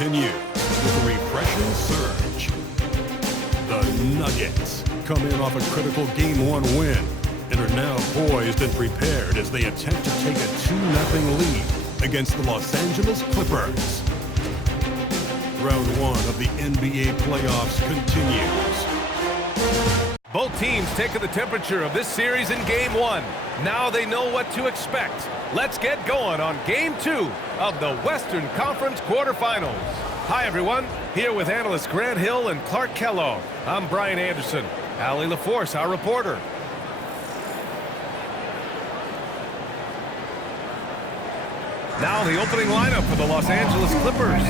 continue with a refreshing surge. The Nuggets come in off a critical Game 1 win and are now poised and prepared as they attempt to take a 2-0 lead against the Los Angeles Clippers. Round 1 of the NBA playoffs continues. Both teams taking the temperature of this series in Game 1. Now they know what to expect. Let's get going on Game 2 of the Western Conference quarterfinals. Hi, everyone. Here with analysts Grant Hill and Clark Kellogg. I'm Brian Anderson. Allie LaForce, our reporter. Now the opening lineup for the Los Angeles Clippers.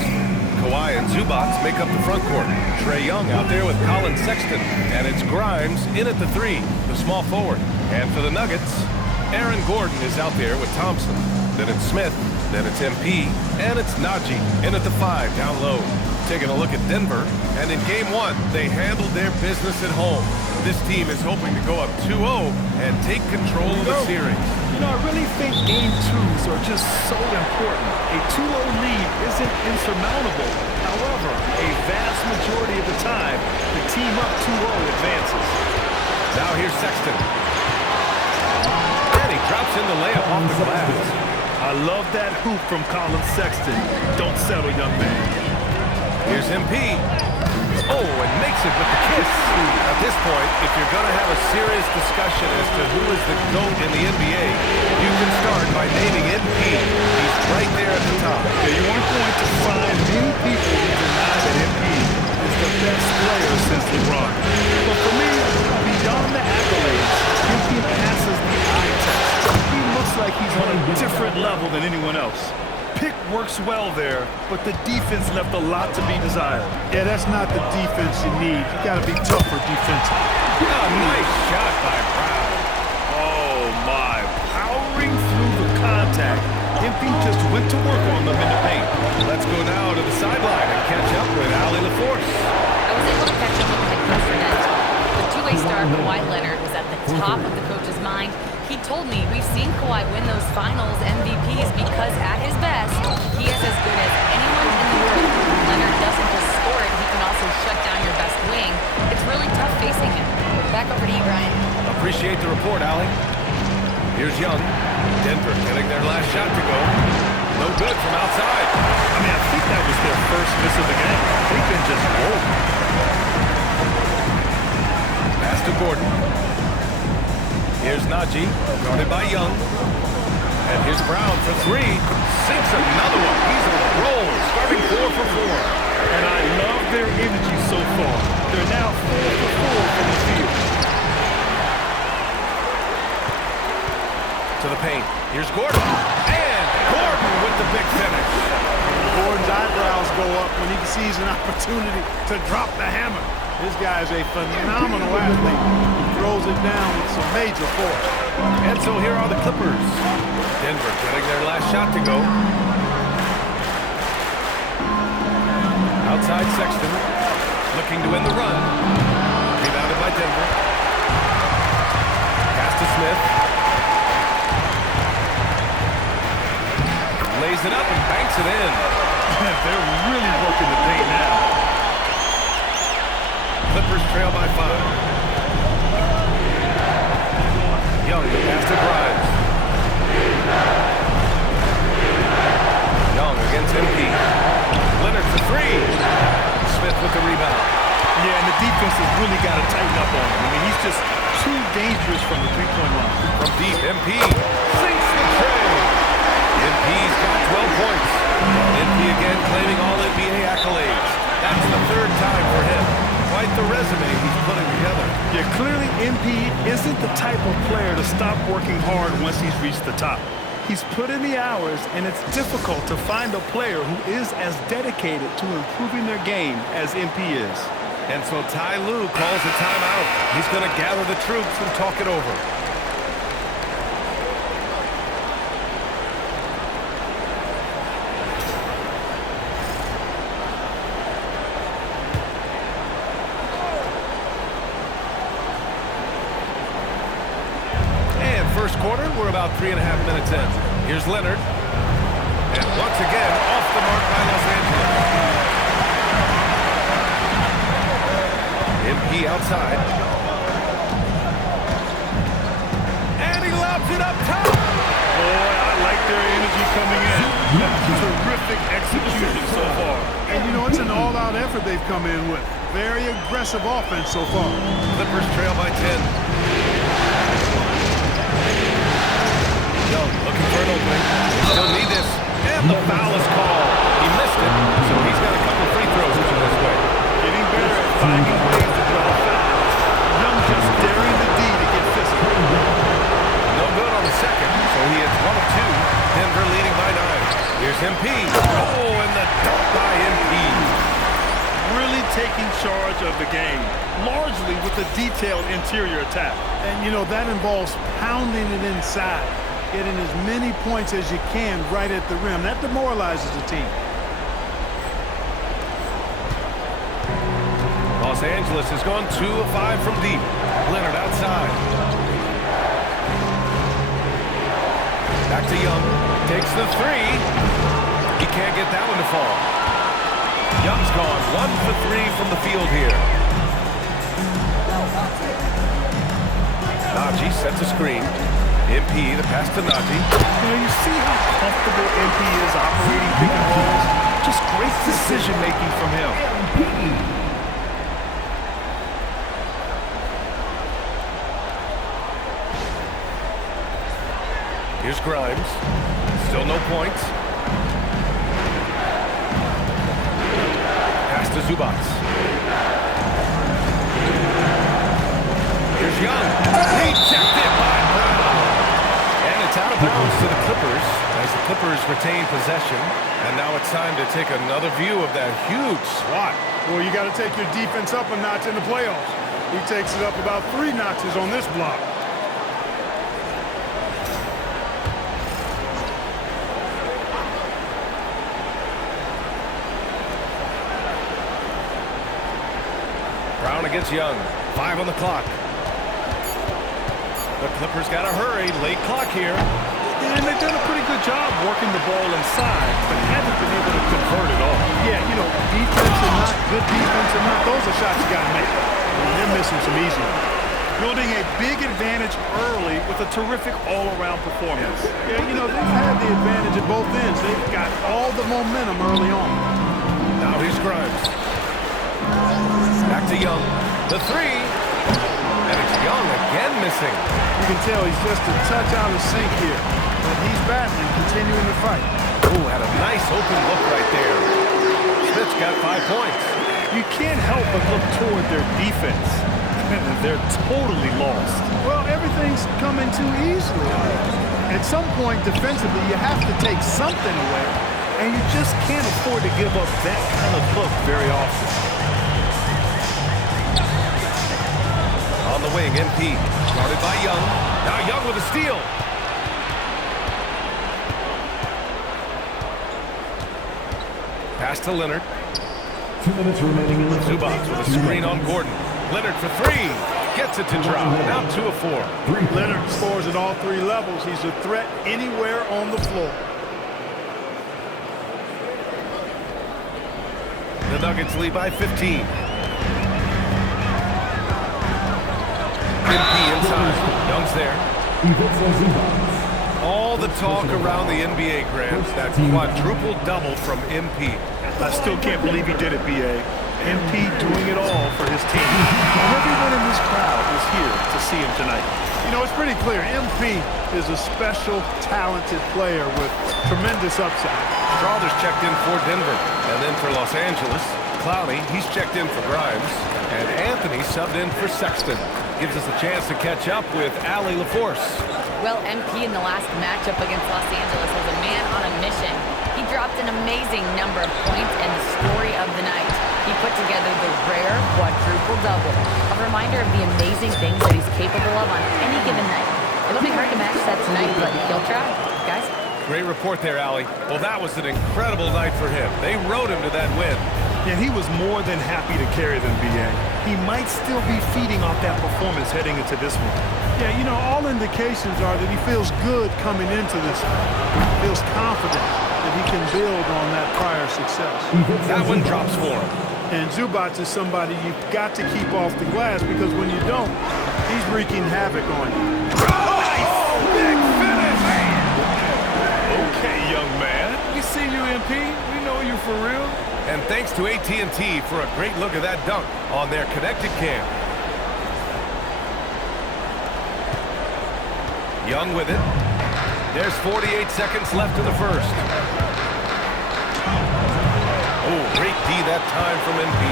Kawhi and Zubac make up the front court. Trae Young out there with Colin Sexton. And it's Grimes in at the 3, the small forward. And for the Nuggets, Aaron Gordon is out there with Thompson. Then it's Smith. Then it's MP. And it's Najee in at the 5 down low. Taking a look at Denver. And in Game 1, they handled their business at home. This team is hoping to go up 2-0 and take control of the series. You know, I really think Game 2s are just so important. A 2-0 lead isn't insurmountable. However, a vast majority of the time, the team up 2-0 advances. Now here's Sexton. And he drops in the layup off the glass. I love that hoop from Colin Sexton. Don't settle, young man. Here's MP. Oh, and makes it with the kiss. At this point, if you're going to have a serious discussion as to who is the GOAT in the NBA, you can start by naming MP. He's right there at the top. Yeah, you aren't going to find many people who deny that MP is the best player since LeBron. But for me, beyond the accolades, MP passes the eye test. He looks like he's on a different level than anyone else. Pick works well there, but the defense left a lot to be desired. Yeah, that's not the defense you need. You got to be tougher defensively. Oh, nice shot by Brown. Oh, my. Powering through the contact. MP just went to work on them in the paint. Let's go now to the sideline and catch up with Allie LaForce. I was able to catch up with head coach Burnett. The two-way star Kawhi Leonard was at the top of the coach's mind. He told me we've seen Kawhi win those finals MVPs because at his best, he is as good as anyone in the world. Leonard doesn't just score it, he can also shut down your best wing. It's really tough facing him. Back over to you, Brian. Appreciate the report, Allie. Here's Young. Denver getting their last shot to go. No good from outside. I mean, I think that was their first miss of the game. They've been just rolling. Pass to Gordon. Here's Najee, guarded by Young. And here's Brown for 3. Sinks another one. He's on a roll, starting 4 for 4. And I love their energy so far. They're now 4 for 4 from the field. To the paint. Here's Gordon. And Gordon with the big finish. Gordon's eyebrows go up when he sees an opportunity to drop the hammer. This guy is a phenomenal athlete. He throws it down with some major force. And so here are the Clippers. Denver getting their last shot to go. Outside Sexton, looking to win the run. Rebounded by Denver. Pass to Smith. Lays it up and banks it in. They're really working the paint now. Clippers trail by 5. Young, the pass to Grimes. Young against MP. Leonard for 3. Smith with the rebound. Yeah, and the defense has really got to tighten up on him. I mean, he's just too dangerous from the three-point line. From deep, MP sinks the tray. MP's got 12 points. MP again claiming all NBA accolades. That's the 3rd time for him. Quite the resume he's putting together. Yeah, clearly MP isn't the type of player to stop working hard once he's reached the top. He's put in the hours, and it's difficult to find a player who is as dedicated to improving their game as MP is. And so Ty Lue calls a timeout. He's going to gather the troops and talk it over. First quarter, we're about 3.5 minutes in. Here's Leonard. And once again, off the mark by Los Angeles. MP outside. And he lobs it up top. Boy, I like their energy coming in. Terrific execution so far. And you know, it's an all-out effort they've come in with. Very aggressive offense so far. Clippers trail by 10. Young looking for an opening. He'll need this. And the foul is called. He missed it, so he's got a couple free throws coming this way. Getting better at finding ways to draw fouls. Young just daring the D to get physical. No good on the second, so he hits 1 of 2. Denver leading by 9. Here's MP. Oh, and the dunk by MP. Really taking charge of the game, largely with a detailed interior attack. And, you know, that involves pounding it inside, getting as many points as you can right at the rim. That demoralizes the team. Los Angeles has gone 2 of 5 from deep. Leonard outside. Back to Young. Takes the 3. He can't get that one to fall. Young's gone 1 for 3 from the field here. Najee sets a screen. MP, the pass to Najee. You see how comfortable MP is operating pick and rolls? Just great decision-making from him. Here's Grimes. Still no points. Pass to Zubats. Here's Young. Rejected by Brown. And it's out of bounds to the Clippers as the Clippers retain possession. And now it's time to take another view of that huge swat. Well, you got to take your defense up a notch in the playoffs. He takes it up about 3 notches on this block. Brown against Young. 5 on the clock. The Clippers got to hurry. Late clock here. And they've done a pretty good job working the ball inside, but haven't been able to convert it all. Yeah, you know, defense or not, good defense or not, those are shots you got to make. And they're missing some easy ones. Building a big advantage early with a terrific all-around performance. Yeah, you know, they've had the advantage at both ends. They've got all the momentum early on. Now here's Grimes. Back to Young. The 3. And it's Young again missing. You can tell he's just a touch out of sync here. But he's battling, continuing to fight. Oh, had a nice open look right there. Smith's got 5 points. You can't help but look toward their defense. They're totally lost. Well, everything's coming too easily. At some point, defensively, you have to take something away. And you just can't afford to give up that kind of look very often. On the wing, MP. Guarded by Young. Now Young with a steal. Pass to Leonard. 2 minutes remaining in the Zubats with a screen on Gordon. Leonard for 3. Gets it to drop. Now 2 of 4. Leonard scores at all 3 levels. He's a threat anywhere on the floor. The Nuggets lead by 15. MP inside. Young's there. All the talk around the NBA, Grant. That quadruple double from MP. I still can't believe he did it, B.A. MP doing it all for his team. And everyone in this crowd is here to see him tonight. You know, it's pretty clear. MP is a special, talented player with tremendous upside. Strawther's checked in for Denver. And then for Los Angeles, Clowney, he's checked in for Grimes. And Anthony subbed in for Sexton. Gives us a chance to catch up with Allie LaForce. Well, MP in the last matchup against Los Angeles was a man on a mission. He dropped an amazing number of points and the story of the night. He put together the rare quadruple double. A reminder of the amazing things that he's capable of on any given night. It'll be hard to match that tonight, but he'll try. Guys? Great report there, Allie. Well, that was an incredible night for him. They rode him to that win. Yeah, he was more than happy to carry them, B.A. He might still be feeding off that performance heading into this one. Yeah, you know, all indications are that he feels good coming into this one. He feels confident that he can build on that prior success. That one drops for him. And Zubats is somebody you've got to keep off the glass because when you don't, he's wreaking havoc on you. Oh, big finish! Okay, young man. We see you, MP. We know you for real. And thanks to AT&T for a great look at that dunk on their connected cam. Young with it. There's 48 seconds left in the first. Oh, great D that time from MP.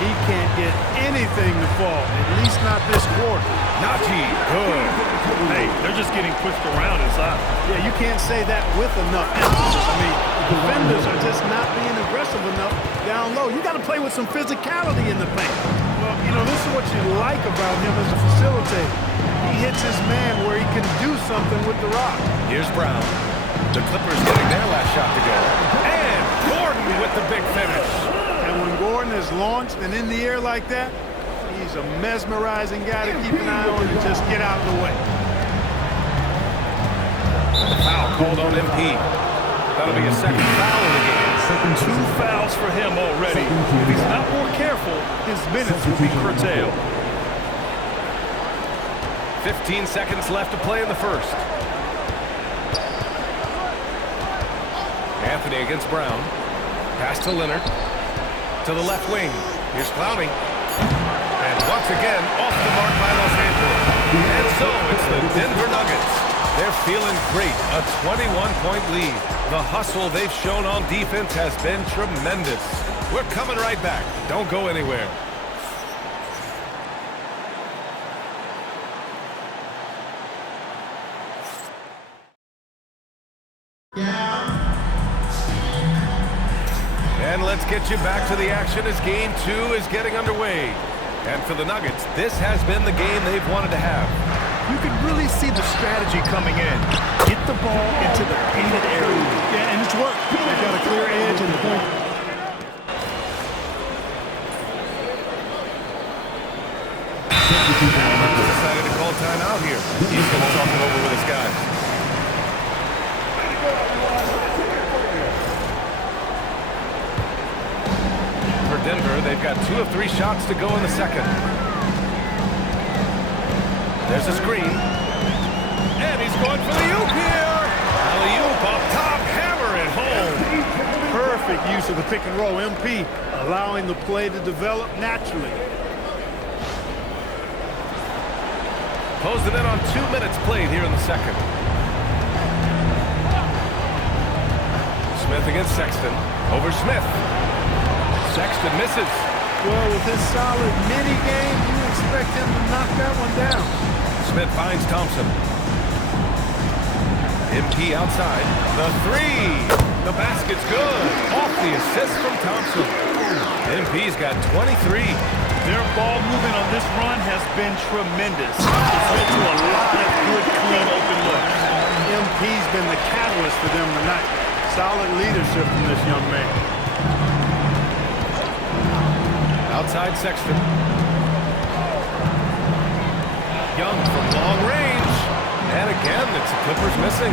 He can't get anything to fall, at least not this quarter. Najee, good. Hey, they're just getting pushed around inside. Yeah, you can't say that with enough emphasis. I mean, the defenders are just not being aggressive enough down low. You got to play with some physicality in the paint. Well, you know, this is what you like about him as a facilitator. He hits his man where he can do something with the rock. Here's Brown. The Clippers getting their last shot to go. And Gordon with the big finish. And when Gordon is launched and in the air like that, he's a mesmerizing guy to keep an eye on and just get out of the way. Foul called on MP. That'll be a second foul in the game. 2 fouls for him already. If he's not more careful, his minutes will be curtailed. 15 seconds left to play in the first. Anthony against Brown. Pass to Leonard. To the left wing. Here's Clowney. And once again, off the mark by Los Angeles. And so it's the Denver Nuggets. They're feeling great. A 21-point lead. The hustle they've shown on defense has been tremendous. We're coming right back. Don't go anywhere. And let's get you back to the action as Game 2 is getting underway. And for the Nuggets, this has been the game they've wanted to have. You can really see the strategy coming in. Get the ball into the painted area. Yeah, and it's worked. They've got a clear edge in the point. Decided to call timeout here. He's going to talk it over with his guys. For Denver, they've got 2 of 3 shots to go in the second. There's a screen. And he's going for the oop here. Alley-oop up top, hammer it home. Perfect use of the pick and roll. MP allowing the play to develop naturally. Closing in on 2 minutes played here in the second. Smith against Sexton. Over Smith. Sexton misses. Well, with his solid mini-game, you expect him to knock that one down. Smith finds Thompson. MP outside. The 3. The basket's good. Off the assist from Thompson. MP's got 23. Their ball movement on this run has been tremendous. It's led to a lot of good, clean, open looks. MP's been the catalyst for them tonight. Solid leadership from this young man. Outside Sexton. Young from long range. And again, it's the Clippers missing.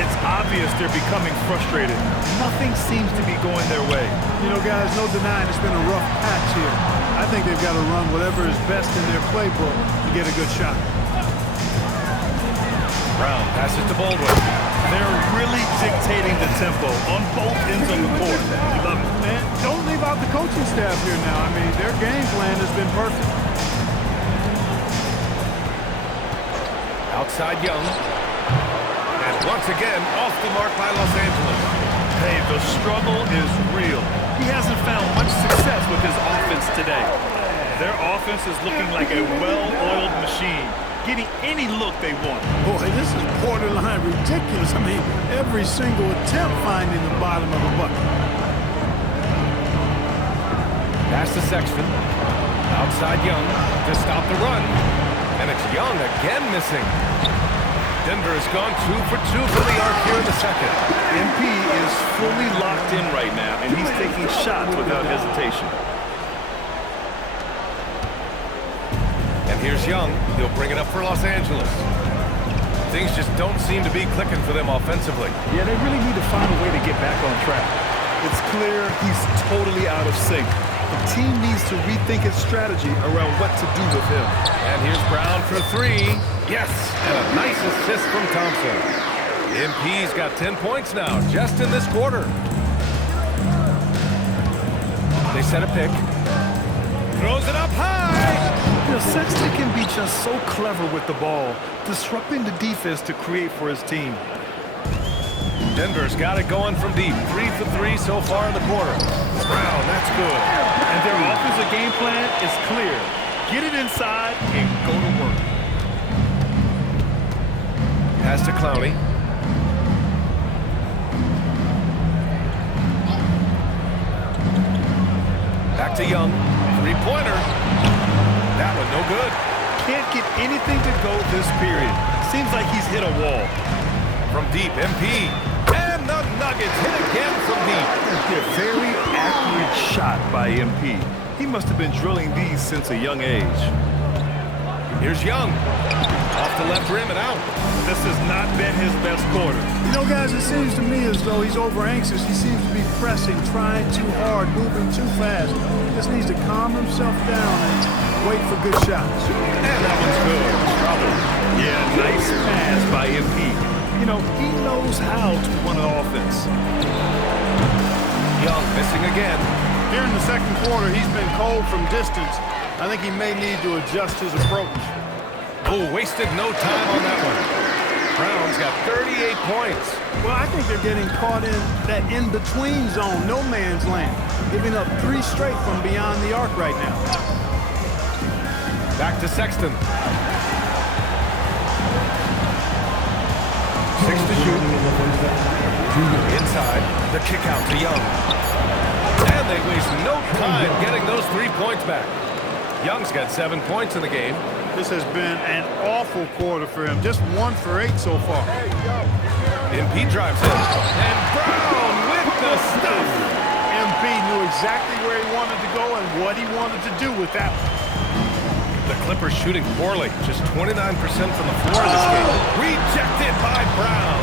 It's obvious they're becoming frustrated. Nothing seems to be going their way. You know, guys, no denying it's been a rough patch here. I think they've got to run whatever is best in their playbook to get a good shot. Brown passes to Baldwin. They're really dictating the tempo on both ends of the court. Love it. And don't leave out the coaching staff here now. I mean, their game plan has been perfect. Outside Young. And once again, off the mark by Los Angeles. Hey, the struggle is real. He hasn't found much success with his offense today. Their offense is looking like a well-oiled machine, getting any look they want. Boy, this is borderline ridiculous. I mean, every single attempt finding the bottom of the bucket. Pass to Sexton. Outside Young to stop the run. And it's Young again missing. Denver has gone 2 for 2 from the arc here in the second. MP is fully locked in right now, and he's taking shots without hesitation. And here's Young. He'll bring it up for Los Angeles. Things just don't seem to be clicking for them offensively. Yeah, they really need to find a way to get back on track. It's clear he's totally out of sync. The team needs to rethink its strategy around what to do with him. And here's Brown for three. Yes, and a nice assist from Thompson. MP's got 10 points now, just in this quarter. They set a pick. Throws it up high. You know, Sexton can be just so clever with the ball, disrupting the defense to create for his team. Denver's got it going from deep. 3 for 3 so far in the quarter. Brown, that's good. And their offensive game plan is clear. Get it inside and go to work. Pass to Clowney. Back to Young. Three-pointer. That one no good. Can't get anything to go this period. Seems like he's hit a wall. From deep, MP. And the Nuggets hit again from deep. A very accurate shot by MP. He must have been drilling these since a young age. Here's Young. Off the left rim and out. This has not been his best quarter. You know, guys, it seems to me as though he's over-anxious. He seems to be pressing, trying too hard, moving too fast. Just needs to calm himself down and wait for good shots. And that one's good. Trouble. Yeah, nice pass by MP. You know, he knows how to run an offense. Young missing again. Here in the second quarter, he's been cold from distance. I think he may need to adjust his approach. Oh, wasted no time on that one. Brown's got 38 points. Well, I think they're getting caught in that in-between zone, no man's land. Giving up 3 straight from beyond the arc right now. Back to Sexton. 6 to shoot. Inside, the kick out to Young. And they waste no time getting those 3 points back. Young's got 7 points in the game. This has been an awful quarter for him. Just 1 for 8 so far. MP drives in. And Brown with the stuff. MP knew exactly where he wanted to go and what he wanted to do with that one. The Clippers shooting poorly. Just 29% from the floor in this game. Rejected by Brown.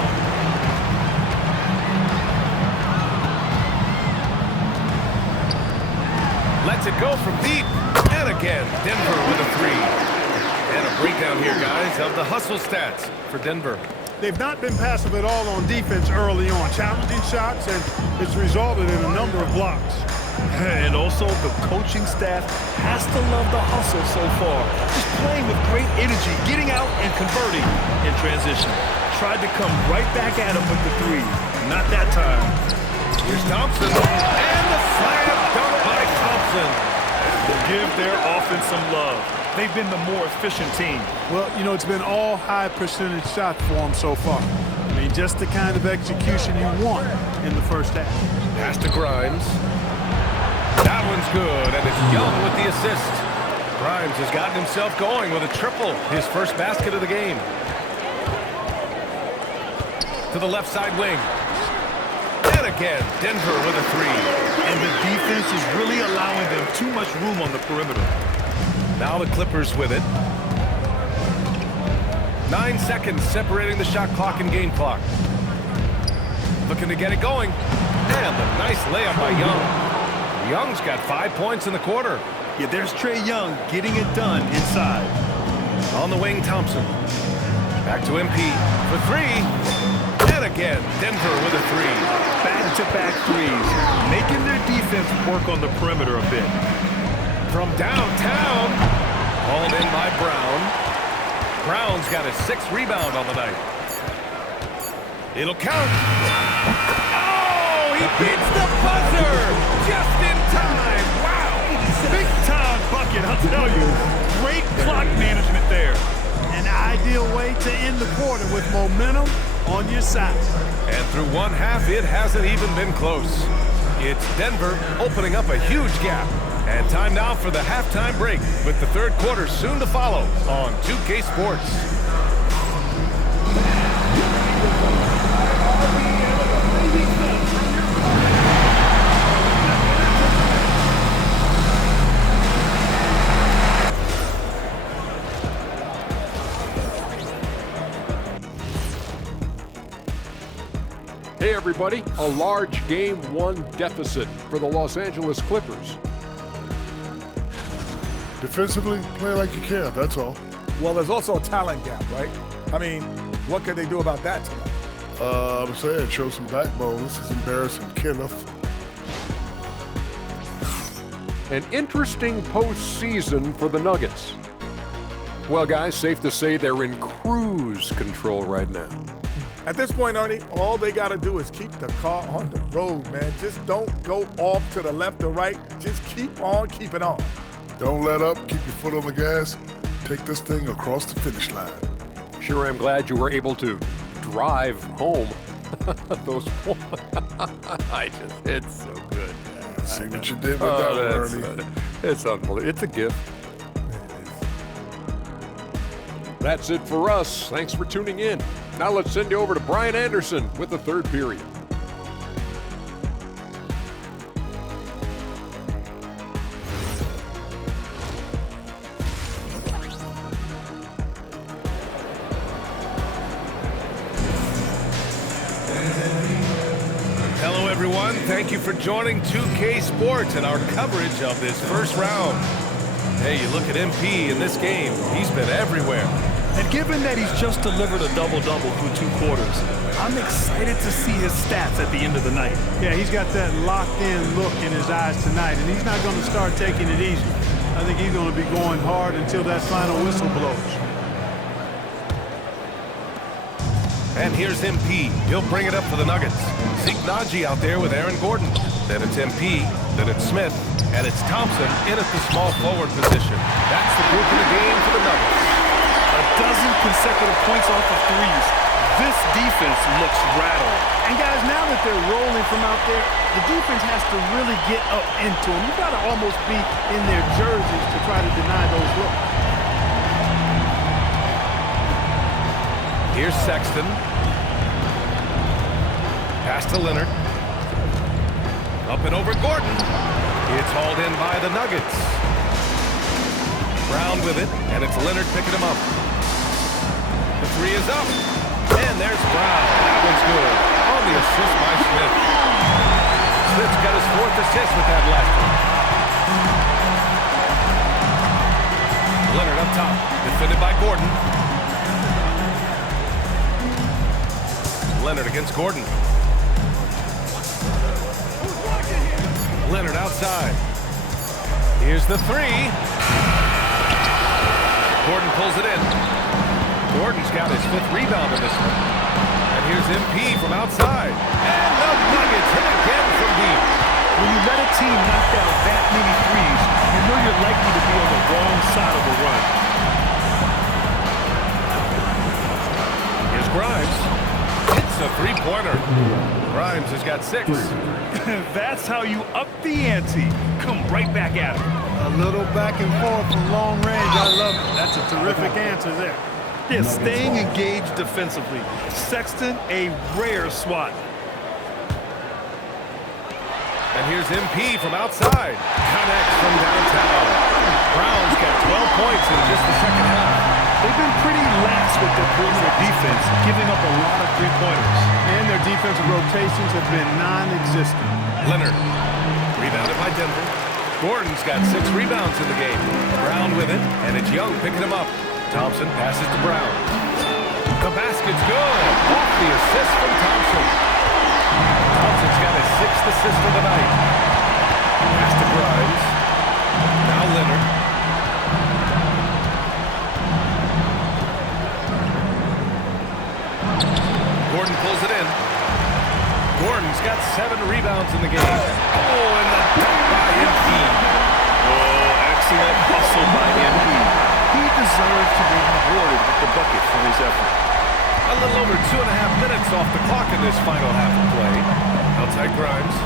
Lets it go from deep. And again, Denver with a 3. And a breakdown here, guys, of the hustle stats for Denver. They've not been passive at all on defense early on. Challenging shots, and it's resulted in a number of blocks. And also, the coaching staff has to love the hustle so far. Just playing with great energy, getting out and converting in transition. Tried to come right back at him with the 3. Not that time. Here's Thompson. And the slam dunk by Thompson. Give their offense some love. They've been the more efficient team. Well, you know, it's been all high percentage shots for them so far. I mean, just the kind of execution you want in the first half. Pass to Grimes. That one's good, and it's Young with the assist. Grimes has gotten himself going with a triple, his first basket of the game. To the left side wing. And again, Denver with a 3. And the defense is really allowing them too much room on the perimeter. Now the Clippers with it. 9 seconds separating the shot clock and game clock. Looking to get it going. And a nice layup by Young. Young's got 5 points in the quarter. Yeah, there's Trae Young getting it done inside. On the wing, Thompson. Back to MP for 3. And again, Denver with a 3. Back-to-back threes, making their defense work on the perimeter a bit. From downtown, hauled in by Brown. Brown's got his 6th rebound on the night. It'll count. Oh, he beats the buzzer just in time. Wow. Big-time bucket, I'll tell you. Great clock management there. An ideal way to end the quarter with momentum on your side. And through 1 half, it hasn't even been close. It's Denver opening up a huge gap. And time now for the halftime break with the third quarter soon to follow on 2K Sports. Hey everybody, a large Game 1 deficit for the Los Angeles Clippers. Defensively, play like you care, that's all. Well, there's also a talent gap, right? I mean, what can they do about that tonight? I'm saying show some backbone. This is embarrassing, Kenneth. An interesting postseason for the Nuggets. Well, guys, safe to say they're in cruise control right now. At this point, Ernie, all they got to do is keep the car on the road, man. Just don't go off to the left or right. Just keep on keeping on. Don't let up. Keep your foot on the gas. Take this thing across the finish line. Sure, I'm glad you were able to drive home. Those it's so good. See what you did with that one, Ernie. It's unbelievable. It's a gift. That's it for us. Thanks for tuning in. Now let's send you over to Brian Anderson with the third period. Hello, everyone. Thank you for joining 2K Sports and our coverage of this first round. Hey, you look at MP in this game, he's been everywhere. And given that he's just delivered a double-double through 2 quarters, I'm excited to see his stats at the end of the night. Yeah, he's got that locked-in look in his eyes tonight, and he's not going to start taking it easy. I think he's going to be going hard until that final whistle blows. And here's MP. He'll bring it up for the Nuggets. Zeke Naji out there with Aaron Gordon. Then it's MP, then it's Smith, and it's Thompson in at the small forward position. That's the group in the game for the Nuggets. A dozen consecutive points off of threes. This defense looks rattled. And guys, now that they're rolling from out there, the defense has to really get up into them. You've got to almost be in their jerseys to try to deny those looks. Here's Sexton. Pass to Leonard. Up and over Gordon. It's hauled in by the Nuggets. Brown with it, and it's Leonard picking him up. The three is up. And there's Brown. That one's good. On the assist by Smith. Smith's got his 4th assist with that last one. Leonard up top. Defended by Gordon. Leonard against Gordon. Leonard outside. Here's the three. Gordon pulls it in. Gordon's got his 5th rebound in this one. And here's MP from outside. And the Nuggets hit again from deep. When you let a team knock down that many threes, you know you're likely to be on the wrong side of the run. Here's Grimes. It's a 3-pointer. Grimes has got 6. That's how you up the ante. Come right back at him. A little back and forth from long range. I love it. That's a terrific answer there. Yeah, staying engaged defensively. Sexton, a rare swat. And here's MP from outside. Connects from downtown. Brown's got 12 points in just the second half. They've been pretty lax with their perimeter defense, giving up a lot of 3-pointers. And their defensive rotations have been non-existent. Leonard, rebounded by Denver. Gordon's got 6 rebounds in the game. Brown with it, and it's Young picking him up. Thompson passes to Brown. The basket's good. Off the assist from Thompson. Thompson's got his 6th assist of the night. Pass to Grimes. Now Leonard. Gordon pulls it in. Gordon's got 7 rebounds in the game. Oh, and the dunk by MP. Oh, excellent hustle by MP. He deserves to be rewarded with the bucket for his effort. A little over 2.5 minutes off the clock in this final half of play. Outside Grimes.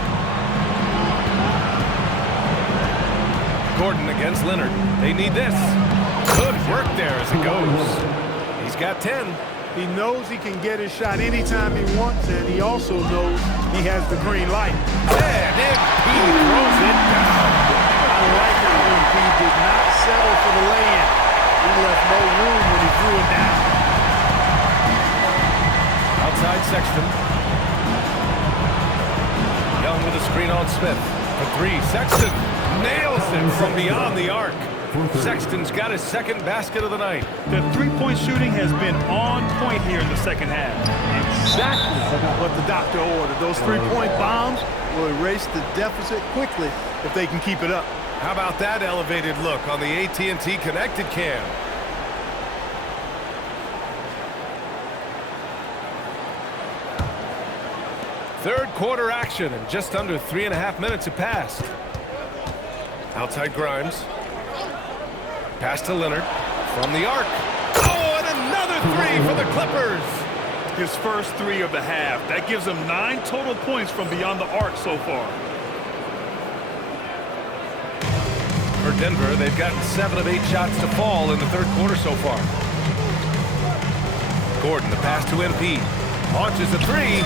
Gordon against Leonard. They need this. Good work there as it goes. He's got 10. He knows he can get his shot anytime he wants, and he also knows he has the green light. And MP throws it down. I like it when he did not settle for the lay-in. He left no room when he threw it down. Outside Sexton. Young with a screen on Smith. For 3, Sexton. Nails it from beyond the arc. Sexton's got his second basket of the night. The three-point shooting has been on point here in the second half. Exactly what the doctor ordered. Those three-point bombs will erase the deficit quickly if they can keep it up. How about that elevated look on the AT&T connected cam? Third quarter action, and just under 3.5 minutes have passed. Outside Grimes. Pass to Leonard from the arc. Oh, and another three for the Clippers. His first three of the half. That gives him 9 total points from beyond the arc so far. For Denver, they've gotten 7 of 8 shots to fall in the third quarter so far. Gordon, the pass to MP. Launches a three.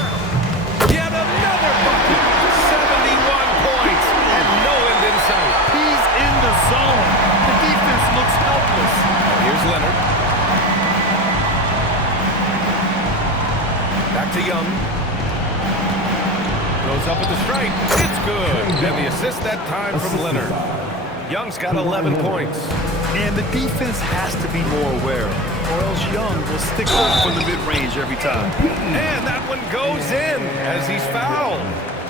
Yet another bucket. 71 points and no end in sight. He's in the zone. The defense looks helpless. Here's Leonard. Back to Young. Goes up at the stripe. It's good. And the assist that time from Leonard. Young's got 11 points. And the defense has to be more aware, or else Young will stick up from the mid-range every time. And that one goes in as he's fouled.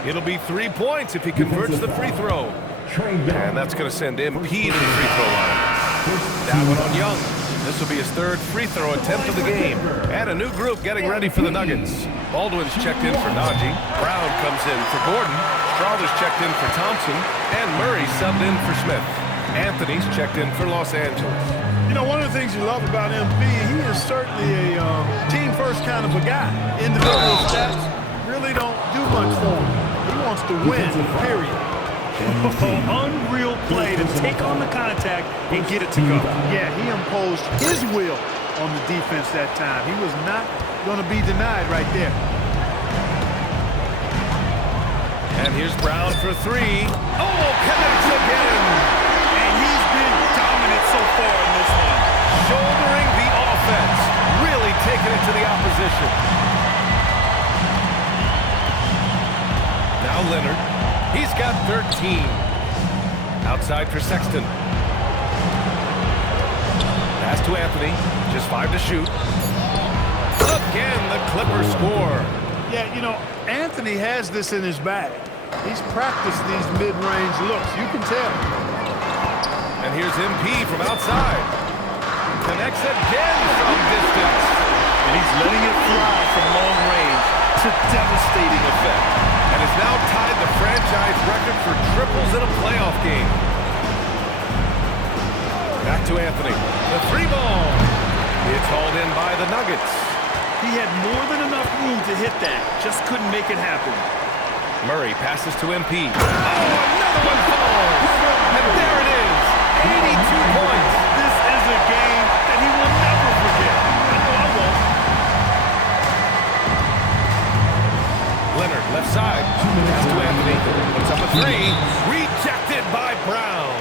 It'll be 3 points if he converts the free throw. And that's going to send MP to the free throw line. That one on Young. This will be his third free throw attempt of the game. And a new group getting ready for the Nuggets. Baldwin's checked in for Najee. Brown comes in for Gordon. Strawther's checked in for Thompson. And Murray subbed in for Smith. Anthony's checked in for Los Angeles. You know, one of the things you love about MP, he is certainly a team-first kind of a guy. Individual stats really don't do much for him. He wants to win, period. Unreal play to take on the contact and get it to go. Yeah, he imposed his will on the defense that time. He was not going to be denied right there. And here's Brown for three. Oh, connects again. And he's been dominant so far in this one. Shouldering the offense. Really taking it to the opposition. Now Leonard. He's got 13. Outside for Sexton. Pass to Anthony. Just 5 to shoot. Again, the Clippers score. Yeah, you know, Anthony has this in his bag. He's practiced these mid-range looks. You can tell. And here's MP from outside. Connects again from distance. And he's letting it fly from long range to devastating effect. And has now tied the franchise record for triples in a playoff game. Back to Anthony. The three ball. It's hauled in by the Nuggets. He had more than enough room to hit that. Just couldn't make it happen. Murray passes to MP. Oh, another one falls. And there it is. 82 points. This is a game that he will never forget. I know I won't. Leonard, left side. Pass to Anthony. Puts up a three. Rejected by Brown.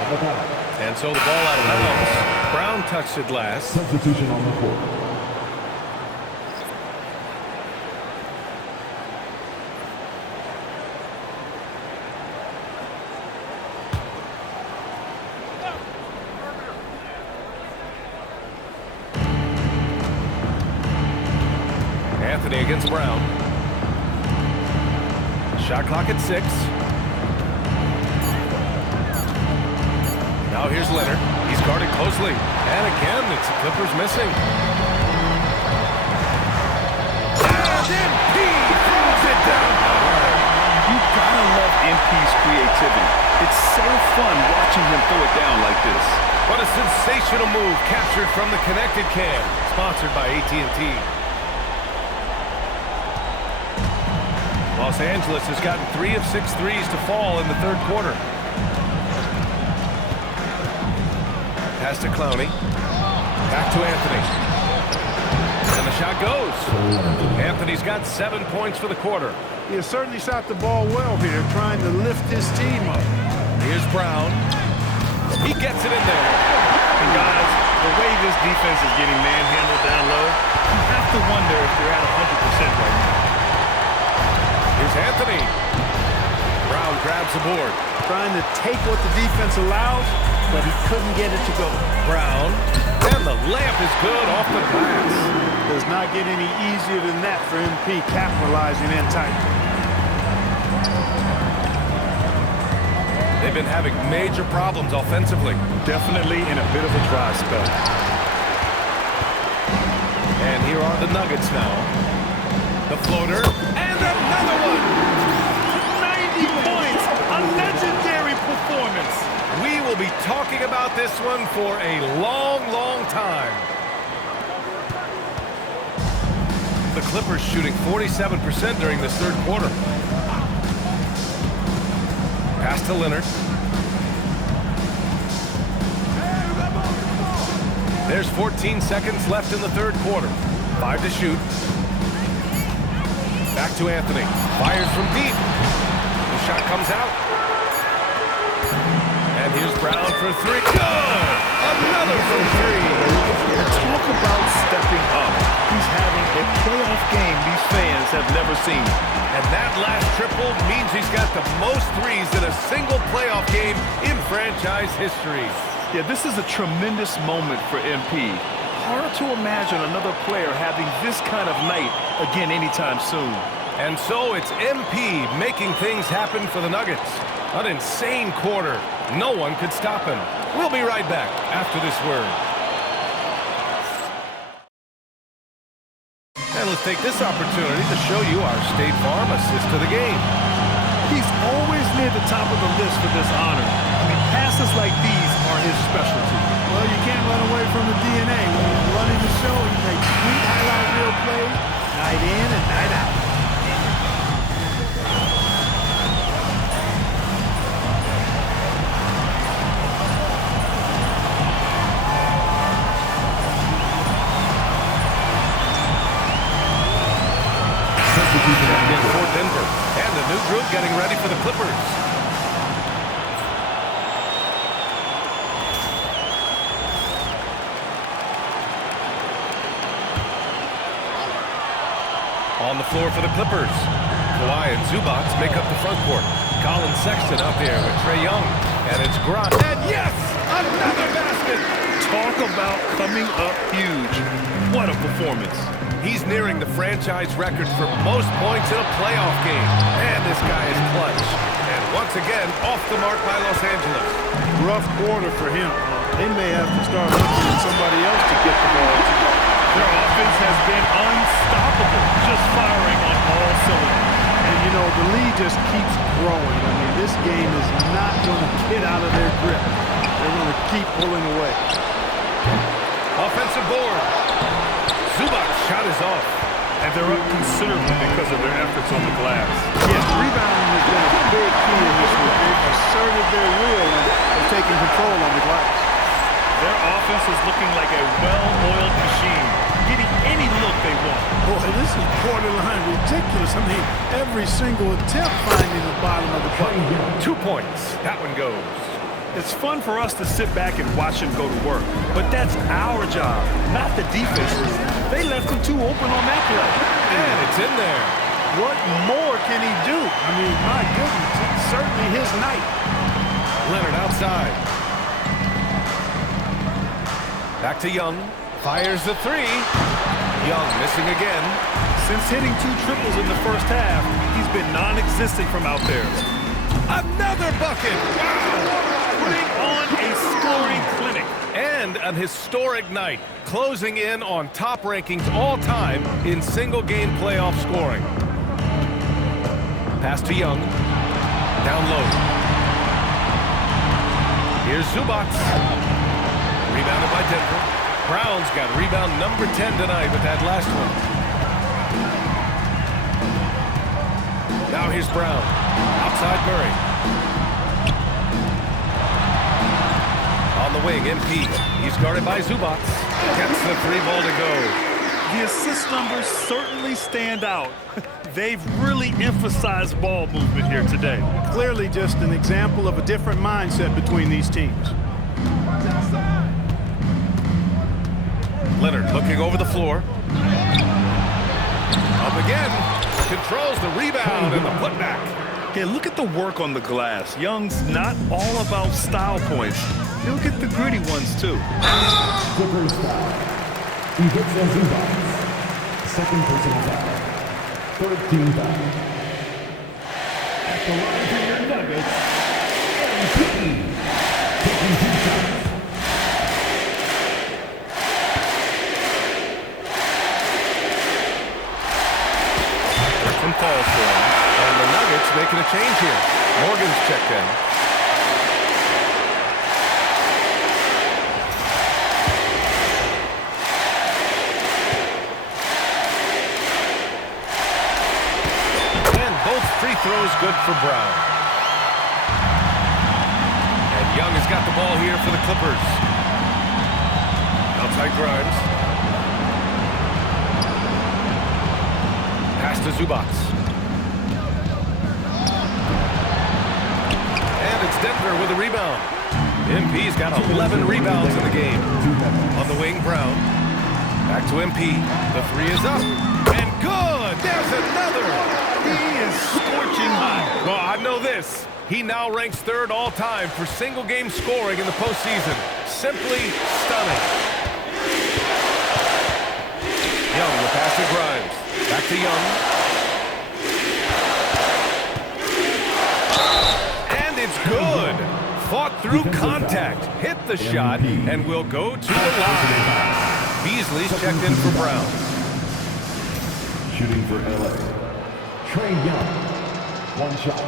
And so the ball out of bounds. Brown touched it last. Substitution on the court. Anthony against Brown. Shot clock at 6. Now here's Leonard. He's guarded closely. And again, it's the Clippers missing. And MP throws it down hard. You gotta love MP's creativity. It's so fun watching him throw it down like this. What a sensational move captured from the connected cam. Sponsored by AT&T. Los Angeles has gotten 3 of 6 threes to fall in the third quarter. Pass to Clowney. Back to Anthony. And the shot goes. Anthony's got 7 points for the quarter. He has certainly shot the ball well here, trying to lift his team up. Here's Brown. He gets it in there. And guys, the way this defense is getting manhandled down low, you have to wonder if they're at 100% right now. Here's Anthony. Brown grabs the board. trying to take what the defense allows, but he couldn't get it to go. Brown, and the layup is good off the glass. Does not get any easier than that for MP capitalizing in tight. They've been having major problems offensively. Definitely in a bit of a dry spell. And here are the Nuggets now. The floater, and another one! 90 points! A legendary performance! We will be talking about this one for a long, long time. The Clippers shooting 47% during this third quarter. Pass to Leonard. There's 14 seconds left in the third quarter. 5 to shoot. Back to Anthony. Fires from deep. The shot comes out. And here's Brown for three. Good! Another from three. Talk about stepping up. He's having a playoff game these fans have never seen. And that last triple means he's got the most threes in a single playoff game in franchise history. Yeah, this is a tremendous moment for MP. Hard to imagine another player having this kind of night again anytime soon. And so it's MP making things happen for the Nuggets. An insane quarter. No one could stop him. We'll be right back after this word. And let's take this opportunity to show you our State Farm assist to the game. He's always near the top of the list for this honor. I mean, passes like these are his specialty. Well, you can't run away from the DNA. When he's running the show, he makes sweet highlight reel plays, night in and night out. For Denver, and the new group getting ready for the Clippers. On the floor for the Clippers, Kawhi and Zubac make up the front court. Colin Sexton out there with Trae Young, and it's Grimes. And yes, another basket! Talk about coming up huge. What a performance. He's nearing the franchise record for most points in a playoff game. And this guy is clutch. And once again, off the mark by Los Angeles. Rough quarter for him. They may have to start looking at somebody else to get the ball to. Their offense has been unstoppable, just firing on all cylinders. And, you know, the lead just keeps growing. I mean, this game is not going to get out of their grip. They're going to keep pulling away. Offensive board. Zubac's shot is off. And they're up considerably because of their efforts on the glass. Yes, rebounding has been a big key in this one. They've asserted their will and taking control on the glass. Their offense is looking like a well-oiled machine, getting any look they want. Boy, this is borderline ridiculous. I mean, every single attempt finding the bottom of the bucket. 2 points. That one goes. It's fun for us to sit back and watch him go to work, but that's our job, not the defense's. They left him too open on that play. And it's in there. What more can he do? I mean, my goodness, it's certainly his night. Leonard outside. Back to Young. Fires the three. Young missing again. Since hitting 2 triples in the first half, he's been non-existent from out there. Another bucket. Wow. Putting on a scoring clinic. And an historic night, closing in on top rankings all time in single-game playoff scoring. Pass to Young. Down low. Here's Zubac. Rebounded by Denver. Brown's got rebound number 10 tonight with that last one. Now here's Brown. Outside Murray. On the wing, MP. He's guarded by Zubac. Gets the 3 ball to go. The assist numbers certainly stand out. They've really emphasized ball movement here today. Clearly just an example of a different mindset between these teams. Leonard looking over the floor. Up again. Controls the rebound and the putback. Yeah, look at the work on the glass. Young's not all about style points. He'll get the gritty ones, too. Clippers foul. He hits a Zubac. Second personal foul. Third team foul. At the line for your Nuggets, MVP. Taking 2 shots. Some falls for him. And the Nuggets making a change here. Morgan's checked in. And both free throws good for Brown. And Young has got the ball here for the Clippers. Outside Grimes. Pass to Zubac. And it's Denver with a rebound. MP's got 11 rebounds in the game. On the wing, Brown. Back to MP. The three is up. And good! There's another! He is scorching hot. Well, I know this. He now ranks third all-time for single-game scoring in the postseason. Simply stunning. Young, the pass to Grimes. Back to Young. And it's good. Fought through contact. Hit the shot and will go to the line. Beasley's checked in for Brown. Shooting for LA. Trae Young. 1 shot.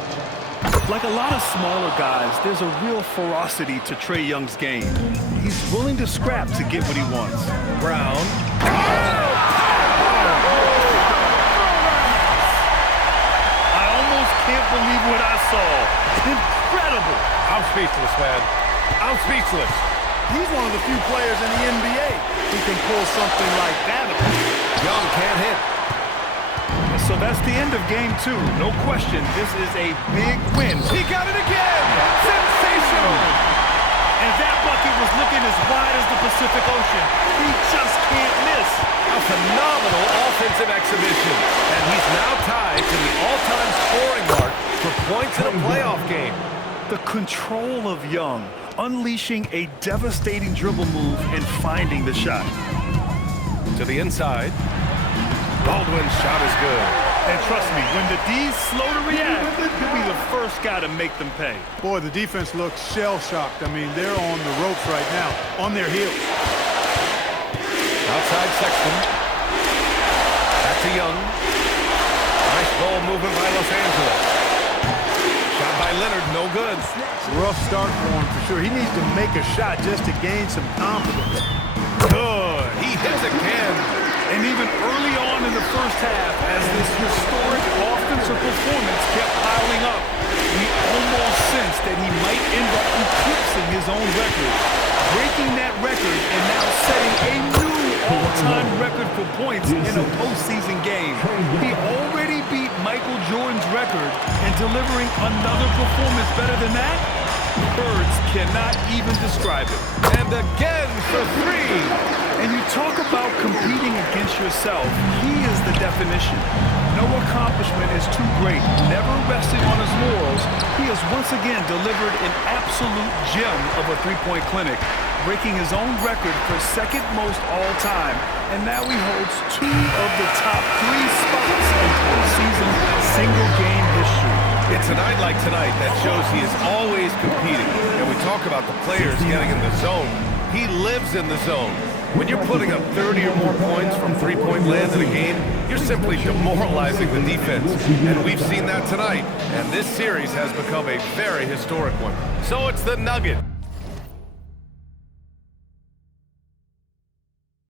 Like a lot of smaller guys, there's a real ferocity to Trae Young's game. He's willing to scrap to get what he wants. Brown. I almost can't believe what I saw. Incredible. I'm speechless, man. I'm speechless. He's one of the few players in the NBA who can pull something like that off. Young can't hit. So that's the end of game 2. No question, this is a big win. He got it again. Sensational. And that bucket was looking as wide as the Pacific Ocean. He just can't miss. A phenomenal offensive exhibition. And he's now tied to the all-time scoring mark for points in a playoff game. The control of Young, unleashing a devastating dribble move and finding the shot. To the inside. Baldwin's shot is good. And trust me, when the D's slow to react, he'll be the first guy to make them pay. Boy, the defense looks shell-shocked. I mean, they're on the ropes right now, on their heels. Outside Sexton. Back to Young. Nice ball movement by Los Angeles. Shot by Leonard, no good. Rough start for him for sure. He needs to make a shot just to gain some confidence. Good. He hits again. And even early on in the first half, as this historic offensive performance kept piling up, we almost sensed that he might end up eclipsing his own record, breaking that record and now setting a new all-time record for points in a postseason game. He already beat Michael Jordan's record, and delivering another performance better than that? Words cannot even describe it. And again for 3. And you talk about competing against yourself. He is the definition. No accomplishment is too great. Never resting on his laurels, he has once again delivered an absolute gem of a three-point clinic, breaking his own record for second most all time. And now he holds 2 of the top 3 spots in postseason single-game history. It's a night like tonight that shows he is always competing. And we talk about the players getting in the zone. He lives in the zone. When you're putting up 30 or more points from three-point land in a game, you're simply demoralizing the defense. And we've seen that tonight. And this series has become a very historic one. So it's the Nugget